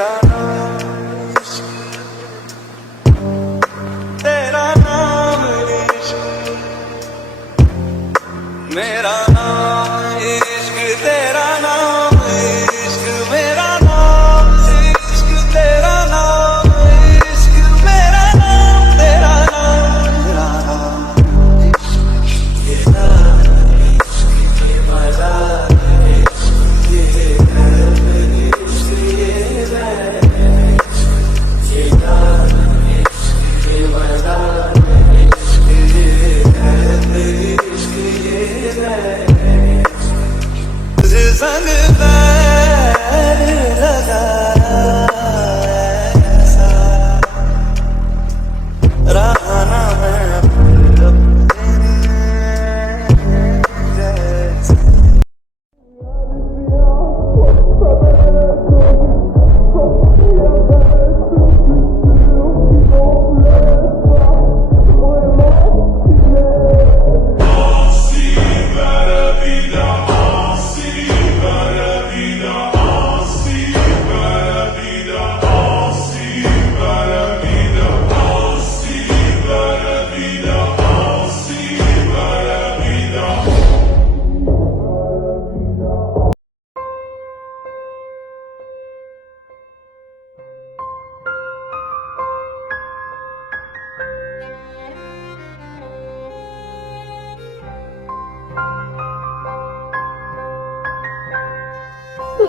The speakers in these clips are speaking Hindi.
मेरा नाम इश्क, तेरा नाम इश्क, मेरा नाम इश्क, तेरा नाम इश्क, मेरा नाम इश्क, तेरा नाम इश्क, मेरा नाम, तेरा नाम, तेरा नाम इश्क, ये नाम इश्क, ये मजा इश्क, ये दर्द इश्क, ये दर्द इश्क, ये नाम इश्क, ये मजा इश्क, ये दर्द इश्क, ये दर्द तुझे संग पैर लगाया ऐसा रहा ना मैं अपने जैसा।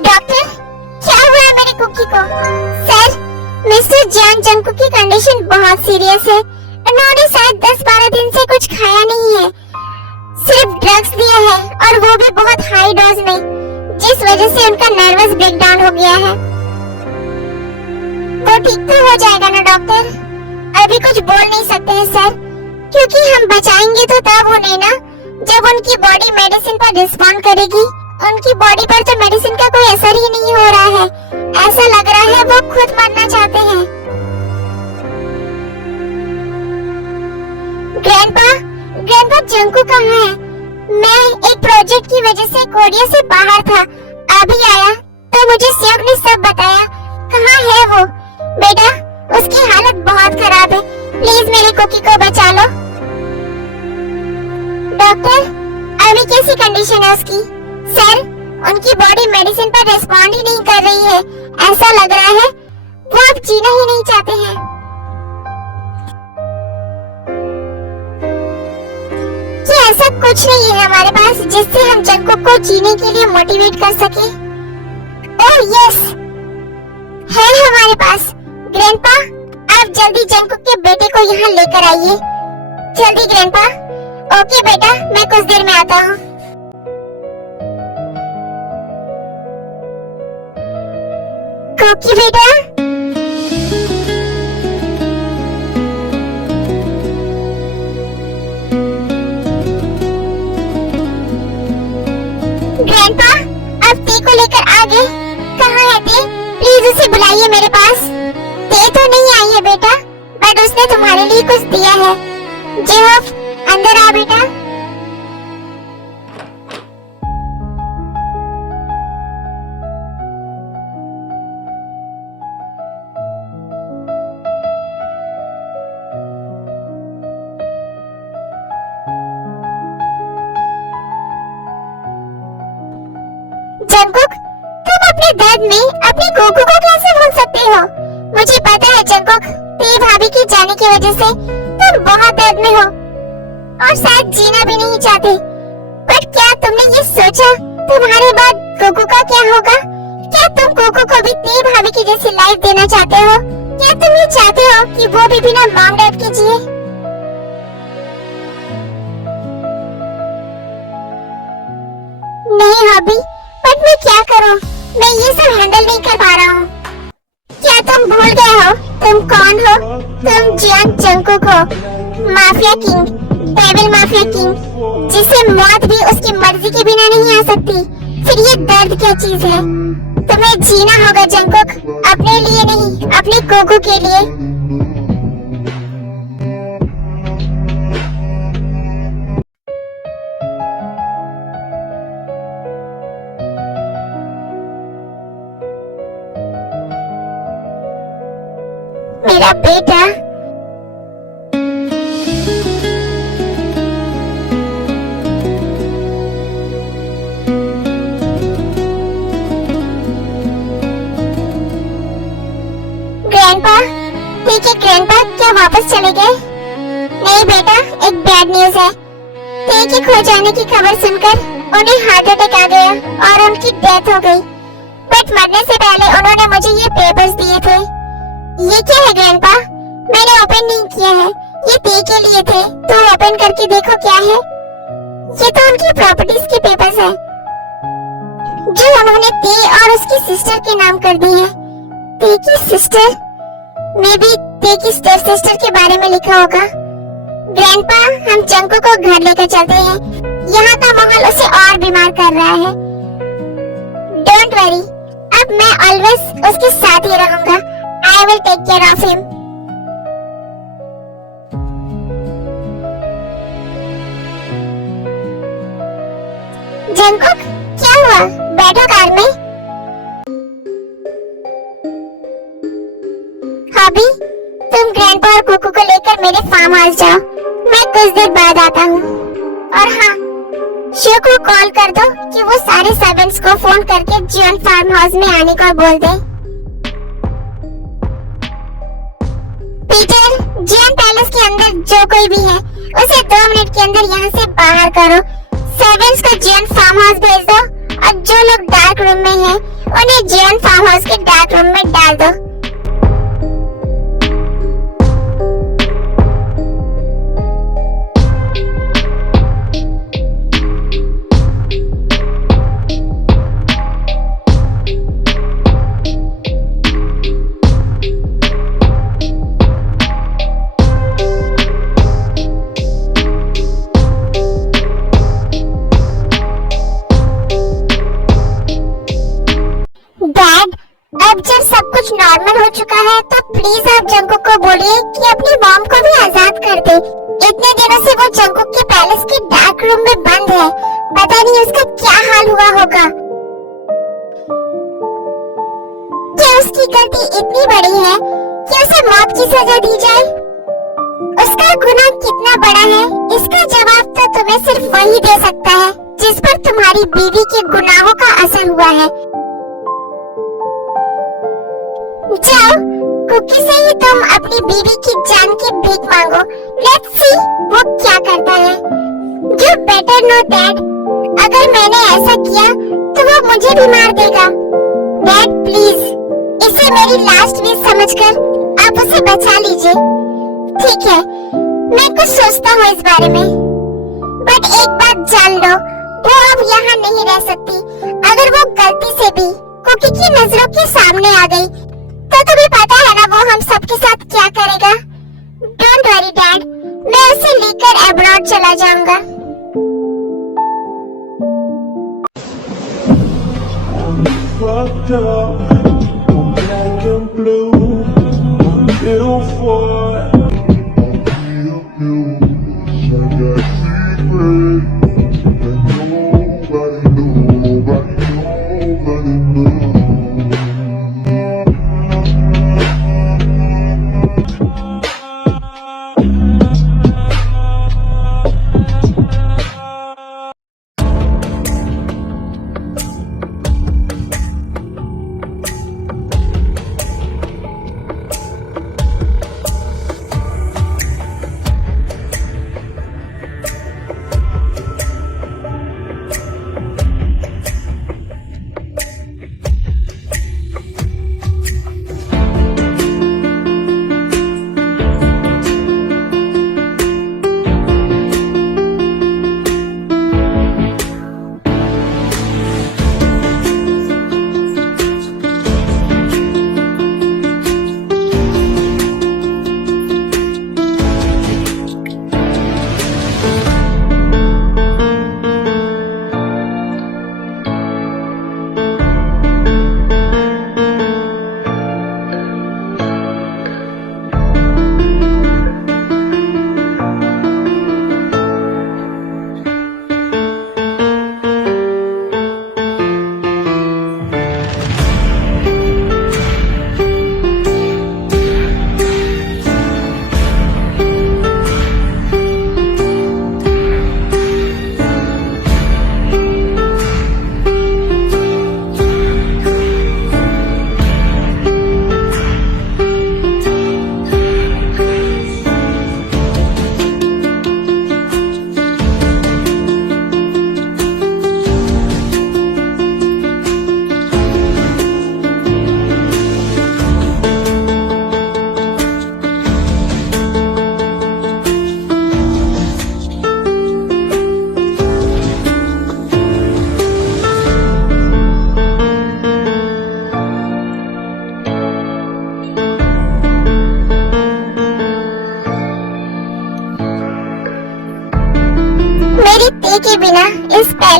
डॉक्टर, क्या हुआ है मेरी कुकी को? सर, मिस्टर जियांग जंगकुक की कंडीशन बहुत सीरियस है। उन्होंने शायद 10-12 दिन से कुछ खाया नहीं है, सिर्फ ड्रग्स दिया है और वो भी बहुत हाई डोज में, जिस वजह से उनका नर्वस ब्रेकडाउन हो गया है। वो ठीक तो हो जाएगा ना डॉक्टर? अभी कुछ बोल नहीं सकते हैं सर, क्योंकि हम बचाएंगे तो तब उन्हें ना, जब उनकी बॉडी मेडिसिन पर रिस्पॉन्ड करेगी। उनकी बॉडी पर तो मेडिसिन का कोई असर ही नहीं हो रहा है। ऐसा लग रहा है वो खुद मरना चाहते हैं। ग्रैंडपा जंकू कहाँ है? मैं एक प्रोजेक्ट की वजह से कोरिया से बाहर था, अभी आया तो मुझे सेवक ने सब बताया। कहाँ है वो? बेटा, उसकी हालत बहुत खराब है, प्लीज मेरी कुकी को बचा लो। डॉक्टर, अभी कैसी कंडीशन है उसकी? सर, उनकी बॉडी मेडिसिन पर रिस्पॉन्ड ही नहीं कर रही है। ऐसा लग रहा है वो अब जीना ही नहीं चाहते हैं। क्या ऐसा कुछ नहीं है हमारे पास जिससे हम जंगकुक को जीने के लिए मोटिवेट कर सके? ओह यस, है हमारे पास। ग्रैंडपा, आप जल्दी जंगकुक के बेटे को यहाँ लेकर आइए, जल्दी ग्रैंडपा। ओके बेटा, मैं कुछ देर में आता हूँ। कुकी बेटा, ग्रैंडपा, अब ते को लेकर आ गए। कहाँ है ते? प्लीज उसे बुलाइए मेरे पास। ते तो नहीं आई है बेटा, बट उसने तुम्हारे लिए कुछ दिया है। जेहोफ, अंदर आ बेटा। जंगकुक, तुम अपने दर्द में अपनी कोको को कैसे भूल सकते हो? मुझे पता है जंगकुक, ते भाभी के जाने की वजह से तुम बहुत दर्द में हो और शायद जीना भी नहीं चाहते। बट क्या तुमने ये सोचा तुम्हारे बाद कोको का क्या होगा? क्या तुम कोको को भी ते भाभी की जैसी लाइफ देना चाहते हो? क्या तुम ये चाहते हो कि वो भी बिना मॉम डैड के जिए? नहीं हॉबी, बट मैं क्या करूं? मैं ये सब हैंडल नहीं कर पा रहा हूँ। क्या तुम भूल गए हो तुम कौन हो? तुम जियांग जंगकुक हो, mafia king, devil mafia king, जिसे मौत भी उसकी मर्जी के बिना नहीं आ सकती। फिर ये दर्द क्या चीज है? तुम्हें जीना होगा जंगकुक, अपने लिए नहीं, अपने कोको के लिए। बेटा। ग्रैंडपा, ठीक है ग्रैंडपा, क्या वापस चले गए? नहीं बेटा, एक बैड न्यूज है। टी के खो जाने की खबर सुनकर उन्हें हार्ट अटैक आ गया और उनकी डेथ हो गई। बट मरने से पहले उन्होंने मुझे ये पेपर्स दिए थे। ये क्या है ग्रैंडपा? मैंने ओपन नहीं किया है, ये टी के लिए थे, तो ओपन करके देखो क्या है। ये तो उनकी प्रॉपर्टीज के पेपर्स हैं, जो उन्होंने टी और उसकी सिस्टर के नाम कर दी है। टी की सिस्टर, मे बी टी की स्टेप सिस्टर के बारे में लिखा होगा। ग्रैंडपा, हम चंको को घर लेकर चलते हैं, यहाँ का माहौल उसे और बीमार कर रहा है। डोंट वरी, अब मैं ऑलवेज उसके साथ ही रहूंगा। I will take care of him. Jungkook, क्या हुआ? बैठो कार में। हॉबी, तुम ग्रैंडपा और कुकू को लेकर मेरे फार्म हाउस जाओ, मैं कुछ देर बाद आता हूँ। और हाँ, शिव को कॉल कर दो कि वो सारे सर्वेंट्स को फोन करके जियन फार्म हाउस में आने को बोल दे। पीटर, जियन पैलेस के अंदर जो कोई भी है उसे 2 मिनट के अंदर यहाँ से बाहर करो। सर्वेंट्स को जियन फार्म हाउस भेज दो और जो लोग डार्क रूम में हैं उन्हें जियन फार्म हाउस के डार्क रूम में डाल दो। डैड, अब जब सब कुछ नॉर्मल हो चुका है तो प्लीज आप जंकुक को बोलिए कि अपनी मॉम को भी आजाद कर दे। इतने दिनों से वो जंकुक के पैलेस के डार्क रूम में बंद है, पता नहीं उसका क्या हाल हुआ होगा। क्या उसकी गलती इतनी बड़ी है कि उसे मौत की सजा दी जाए? उसका गुनाह कितना बड़ा है, इसका जवाब तो तुम्हें सिर्फ वही दे सकता है जिस पर तुम्हारी बीवी के गुनाहों का असर हुआ है। जाओ, कुकी से ही तुम अपनी बीवी की जान की भीख मांगो। लेट्स सी वो क्या करता है। यू बेटर नो डैड, अगर मैंने ऐसा किया तो वो मुझे भी मार देगा। डैड प्लीज, इसे मेरी लास्ट विश समझकर आप उसे बचा लीजिए। ठीक है, मैं कुछ सोचता हूँ इस बारे में। बट एक बात जान लो, वो अब यहाँ नहीं रह सकती। अगर वो गलती से भी कुकी की नजरों के सामने आ गई तो तुम्हें पता है ना वो हम सबके साथ क्या करेगा। डोंट वरी डैड, मैं उसे लेकर अब्रॉड चला जाऊंगा। Fucked up, I'm black and blue, I'm ill for it. I got secrets that nobody knows.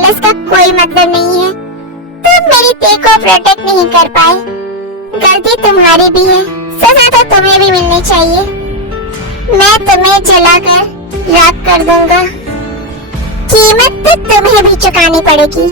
Jealous का कोई मतलब नहीं है। तुम मेरी ते को प्रोटेक्ट नहीं कर पाए, गलती तुम्हारी भी है, सजा तो तुम्हें भी मिलनी चाहिए। मैं तुम्हें जलाकर राख कर दूंगा, कीमत तो तुम्हें भी चुकानी पड़ेगी।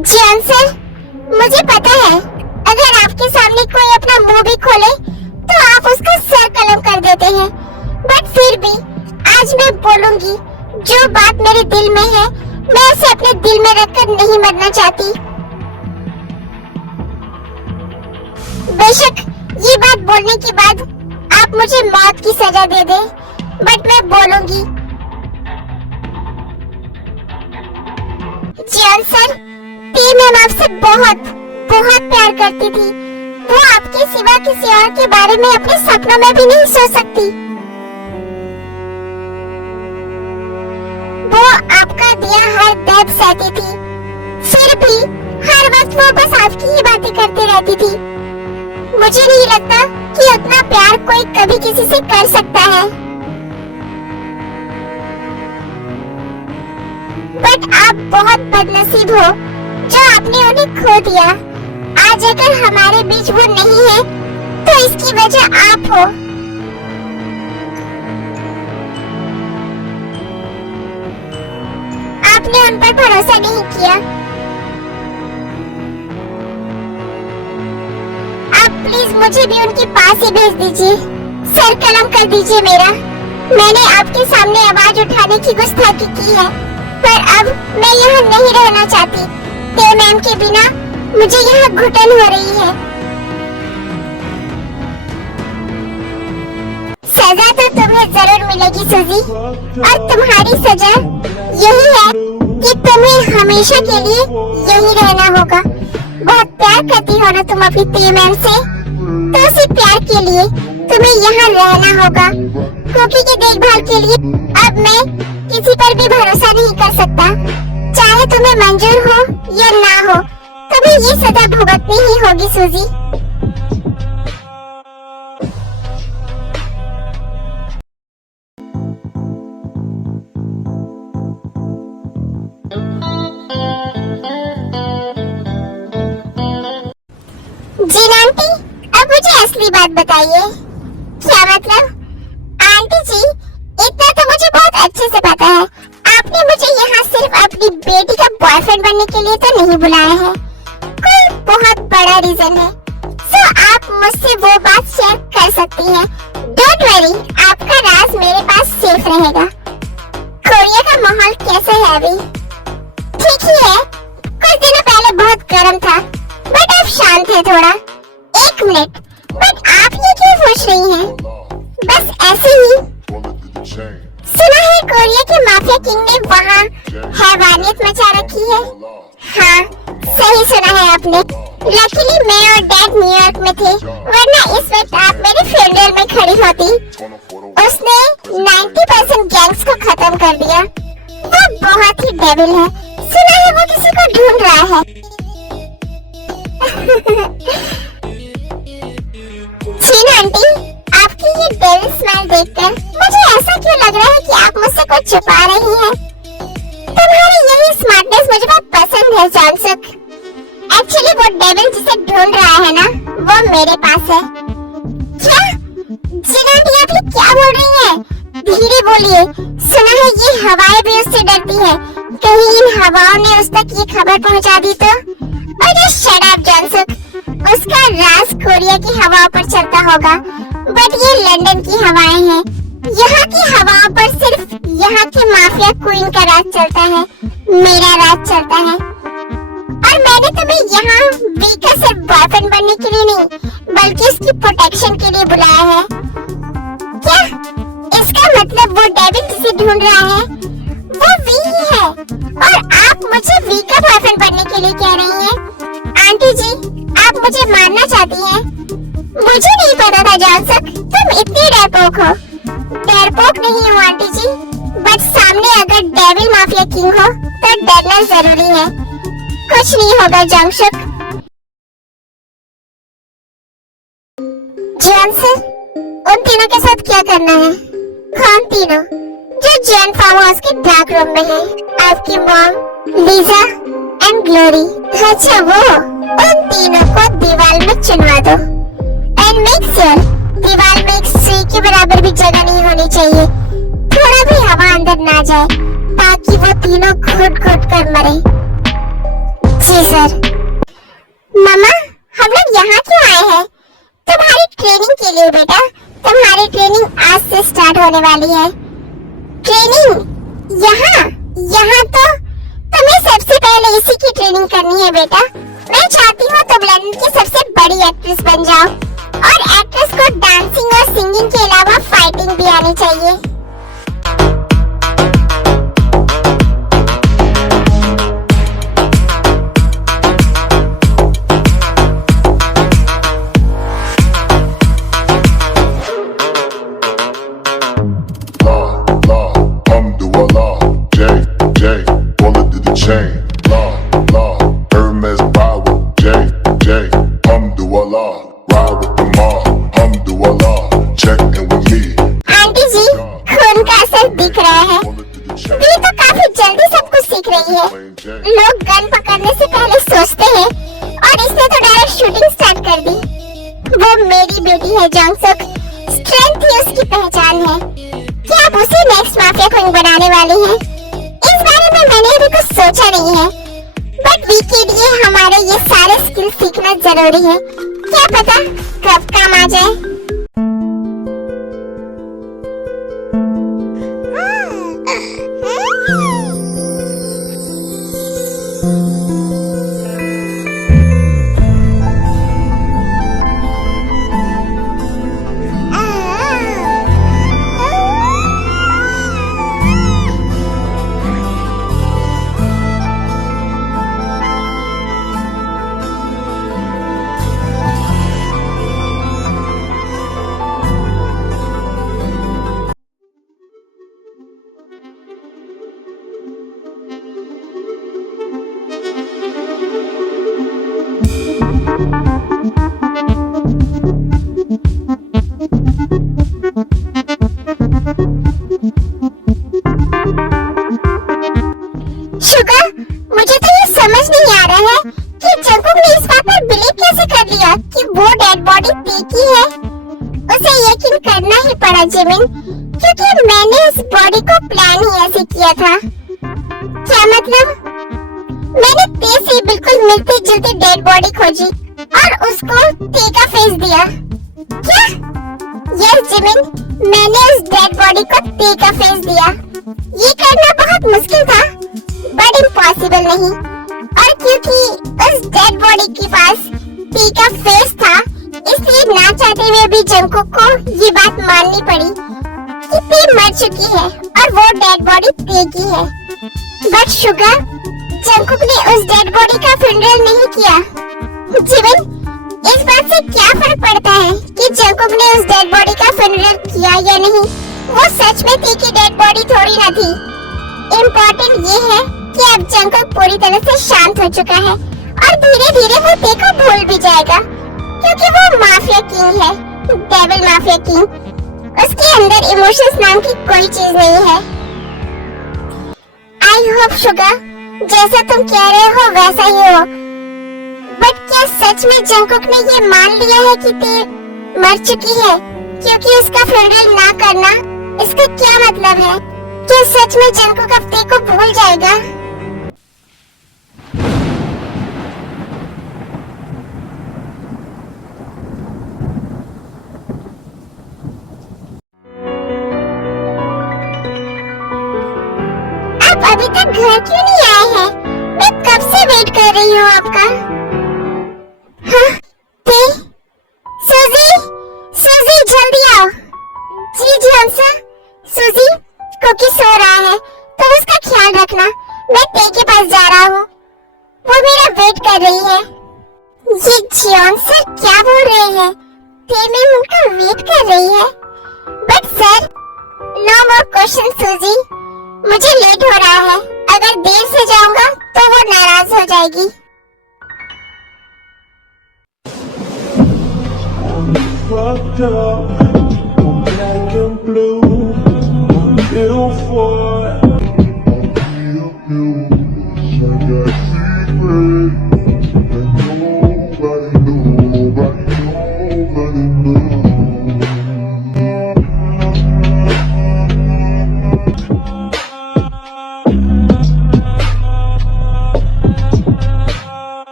जी आंसर, मुझे पता है अगर आपके सामने कोई अपना मुंह भी खोले तो आप उसका सर कलम कर देते हैं, बट फिर भी आज मैं बोलूंगी जो बात मेरे दिल में है। मैं उसे अपने दिल में रखकर नहीं मरना चाहती। बेशक ये बात बोलने के बाद आप मुझे मौत की सजा दे दे, बट मैं बोलूंगी। जी आंसर, मैम आपसे बहुत बहुत प्यार करती थी। वो आपके सिवा किसी और के बारे में अपने सपनों में भी नहीं सोच सकती। वो आपका दिया हर दर्द सहती थी, फिर भी हर वक्त वो बस आपकी ही बातें करती रहती थी। मुझे नहीं लगता कि उतना प्यार कोई कभी किसी से कर सकता है, बट आप बहुत बदनसीब हो जो आपने उन्हें खो दिया। आज अगर हमारे बीच वो नहीं है तो इसकी वजह आप हो। आपने उन पर भरोसा नहीं किया। आप प्लीज मुझे भी उनके पास ही भेज दीजिए, सर कलम कर दीजिए मेरा। मैंने आपके सामने आवाज उठाने की गुस्ताखी की है, पर अब मैं यहाँ नहीं रहना चाहती। ते मैम के बिना मुझे यहाँ घुटन हो रही है। सजा तो तुम्हें जरूर मिलेगी सूजी, और तुम्हारी सजा यही है कि तुम्हें हमेशा के लिए यही रहना होगा। बहुत प्यार करती हो ना तुम अपनी ते मैम से, तो उसी प्यार के लिए तुम्हें यहाँ रहना होगा। कुकी की देखभाल के लिए अब मैं किसी पर भी भरोसा नहीं कर सकता। चाहे तुम्हें मंजूर हो या ना हो, तुम्हें ये सजा भुगतनी ही होगी सूजी। बात बताइए, क्या मतलब? आंटी जी, इतना तो मुझे बहुत अच्छे से पता है, आपने मुझे यहाँ सिर्फ अपनी बेटी का बॉयफ्रेंड बनने के लिए तो नहीं बुलाया है, कोई बहुत बड़ा रीजन है। सो आप मुझसे वो बात शेयर कर सकती हैं। डोंट वरी, आपका राज मेरे पास सेफ रहेगा। कोरिया का माहौल कैसे है अभी? ठीक ही है, कुछ दिनों पहले बहुत गर्म था, बट अब शांत है थोड़ा। एक मिनट, बट आप ये क्यों पूछ रही हैं? बस ऐसे ही। सुना है कोरिया के माफिया किंग ने वहाँ हैवानियत मचा रखी है। हाँ, सही सुना है आपने। लकीली मैं और डैड न्यूयॉर्क में थे, वरना इस वक्त आप मेरे फ्यूनरल में खड़ी होती। उसने 90% गैंग्स को खत्म कर दिया। वो बहुत ही डेविल है। सुना है वो किसी को ढूंढ रहा है। चीन आंटी, आपकी ये डेविल स्माइल देखकर मुझे ऐसा क्यों लग रहा है कि आप मुझसे कुछ छुपा रही हैं? तुम्हारी यही स्मार्टनेस मुझे बहुत पसंद है जॉनसुक। एक्चुअली वो डेविल जिसे ढूंढ रहा है ना, वो मेरे पास है। क्या? चीन आंटी, आप ये क्या बोल रही हैं? धीरे बोलिए। सुना है ये हवाएं भी उससे डरती है, कहीं इन हवाओं ने उस तक ये खबर पहुंचा दी तो? और शट अप जॉनसुक, उसका राज कोरिया की हवाओं पर चलता होगा, बट ये लंदन की हवाएं हैं। यहाँ की हवाओं पर सिर्फ यहाँ के माफिया क्वीन का राज चलता है, मेरा राज चलता है। और मैंने तुम्हें यहाँ वी का सिर्फ बॉयफ्रेंड बनने के लिए नहीं, बल्कि उसकी प्रोटेक्शन के लिए बुलाया है। क्या? इसका मतलब वो डेविल जिसे ढूंढ रहा है वो वी ही है, और आप मुझे वी का बॉयफ्रेंड बनने के लिए कह रही हैं? आंटी जी, आप मुझे मारना चाहती हैं? मुझे नहीं पता था जॉनसक, तुम इतनी डरपोक हो। डरपोक नहीं हूँ आंटी जी, बट सामने अगर डेविल माफिया किंग हो तो डरना जरूरी है। कुछ नहीं होगा जॉनसक। जॉनसन, उन तीनों के साथ क्या करना है? कौन तीनों? जो जॉन फार्म हाउस के डार्क रूम में है। आपकी मॉम, लीजा एंड ग्लोरी। अच्छा वो, उन तीनों को दीवार में चुनवा दो। एंड मेक श्योर दीवार में एक सुई के बराबर भी जगह नहीं होनी चाहिए, थोड़ा भी हवा अंदर ना जाए, ताकि वो तीनों घुट घुट कर मरे। जी सर। मामा, हम लोग यहाँ क्यों आए हैं? तुम्हारी ट्रेनिंग के लिए बेटा। तुम्हारी ट्रेनिंग आज से स्टार्ट होने वाली है। ट्रेनिंग यहाँ? यहाँ तो तुम्हें सबसे पहले इसी की ट्रेनिंग करनी है बेटा। मैं चाहती हूँ तुम लंदन की सबसे बड़ी एक्ट्रेस बन जाओ, और एक्ट्रेस को डांसिंग और सिंगिंग के अलावा फाइटिंग भी आनी चाहिए। लोग गन पकड़ने से पहले सोचते हैं, और इसने तो डायरेक्ट शूटिंग स्टार्ट कर दी। वो मेरी बेटी है जॉनसक, स्ट्रेंथ ही उसकी पहचान है। क्या आप उसे नेक्स्ट माफिया क्वीन बनाने वाली हैं? इस बारे में मैंने अभी कुछ सोचा नहीं है, बट वी के लिए हमारे ये सारे स्किल सीखना जरूरी है। क्या पता कब काम आ जाए। जिमिन, क्योंकि मैंने इस बॉडी को प्लान ही ऐसे किया था। क्या मतलब? मैंने ते से बिल्कुल मिलते जुलते डेड बॉडी खोजी और उसको ते का फेस दिया। क्या? यस जिमिन, मैंने उस डेड बॉडी को ते का फेस दिया। ये करना बहुत मुश्किल था, बट इम्पॉसिबल नहीं। और क्योंकि उस डेड बॉडी के पास ते का फेस था, इसलिए ना चाहते हुए भी जंगकुक को ये बात माननी पड़ी कि ते मर चुकी है और वो डेड बॉडी ते की है। बट शुगर, जंगकुक ने उस डेड बॉडी का फ्यूनरल नहीं किया। जिमिन, इस बात से क्या फर्क पड़ता है कि जंगकुक ने उस डेड बॉडी का फ्यूनरल किया या नहीं? वो सच में ते की डेड बॉडी थोड़ी ना थी। इम्पोर्टेंट ये है कि अब जंगकुक पूरी तरह से शांत हो चुका है और धीरे धीरे वो ते को भूल भी जाएगा, क्योंकि वो माफिया किंग है, डेविल माफिया किंग। उसके अंदर इमोशंस नाम की कोई चीज नहीं है। आई होप शुगर, जैसा तुम कह रहे हो वैसा ही हो। बट क्या सच में जंगकुक ने ये मान लिया है कि ते मर चुकी है? क्योंकि उसका फ्यूनरल ना करना, इसका क्या मतलब है? क्या सच में जंगकुक अब ते को भूल जाएगा? आप अभी तक घर क्यों नहीं आए हैं? मैं कब से वेट कर रही हूँ आपका। हाँ, ते, सूजी, सूजी जल्दी आओ। जी हंसा, सूजी, कुकी सो रहा है, तुम उसका ख्याल रखना। मैं ते के पास जा रहा हूँ, वो मेरा वेट कर रही है। ये जियोन सर क्या बोल रहे हैं? ते मैम उनका वेट कर रही है। But sir, no more question Suzy, मुझे लेट हो रहा है। अगर देर से जाऊंगा तो वो नाराज हो जाएगी। Fucked up, I'm black and blue, I'm ill for it. I got secret, and nobody knows.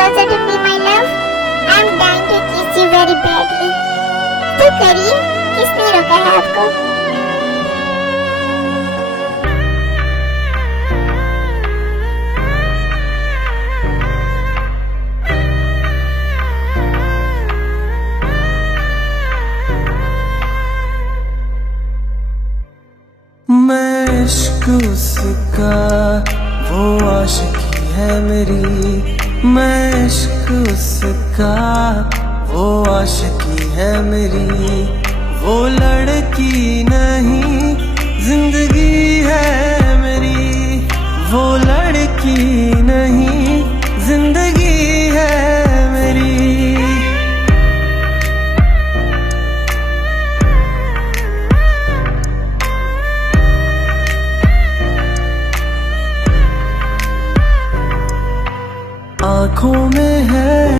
closer to me, my love. I'm dying to kiss you very badly. तो करिए, किसने रोका है आपको? मैं इश्क उसका वो आशिकी है मेरी, मैं इश्क उसका वो आशिकी है मेरी, वो लड़की नहीं जिंदगी है मेरी, वो लड़की नहीं जिंदगी है मेरी। आँखों में है